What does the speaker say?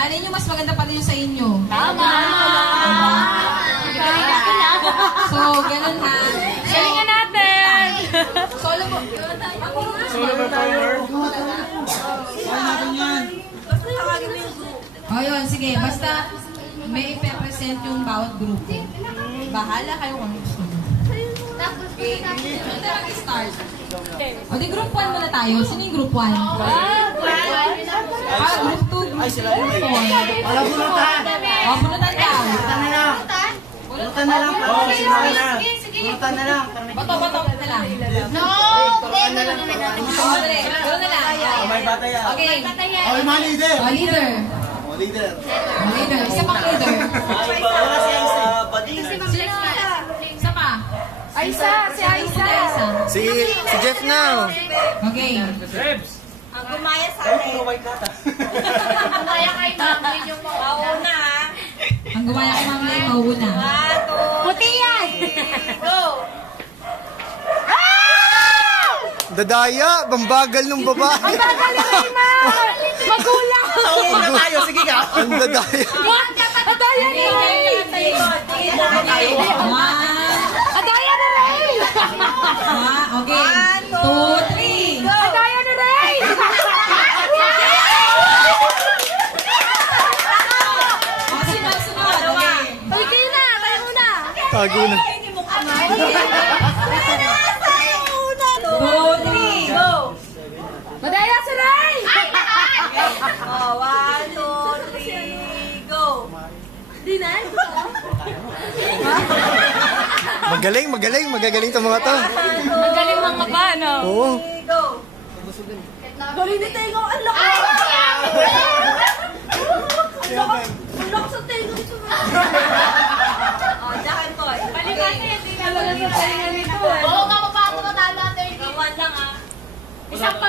Malay nyo, mas maganda pa rin yung sa inyo. Tama! So, ganun ha. Galingan natin! Solo po. Solo performer. O yun, sige. Basta may ipe-present yung bawat grupo. Bahala kayo kung ano gusto nyo. Okay. Ito mag-start. O di group 1 muna tayo. Sino yung group 1? Group 2, group 4. Wala bunutan. O, bunutan ka. Bunutan na lang. Bunutan na lang. Oo, sinuha na. Bunutan na lang. Bato na lang. Bunutan na lang. O, dali. Ganoon na lang. May bataya. Okay. Oh, yung mga leader. O, leader. Oh, leader. O, leader. Isa pang leader. Isa pa. Aisa! Si Aisa! Isa. Si Jeff now. Okay. Rebs. Ang gumaya sa akin. Gumaya kay Ma'am, yun yung mauna ha. Ang gumaya kay Ma'am Lay, mauuna. Puti yan! Go! Dadaya, bambagal ng babae. Bagal ni Reyma! Magulang! Tawin na tayo. Sige ka. Ang dadaya. Adaya ni Rey! Adaya ni Rey! Okay. 2, 3. Adaya ni Rey! O, sino sunod? Okay. Pagkay na! Tayo muna! Tago na. 2, 3. Go! Madaya si Rey! Oh, 1, 2, 3, go! Di na? Magagaling itong mga to. Magaling mga ba, no? Oo. Go! Galing ni Tego! Ang laki! Ang laki sa Tego! Oh, Jahan Boy. Hindi na lang sa Tego nito eh. Oo nga, mapato na talo. 31 lang ah. Isang pag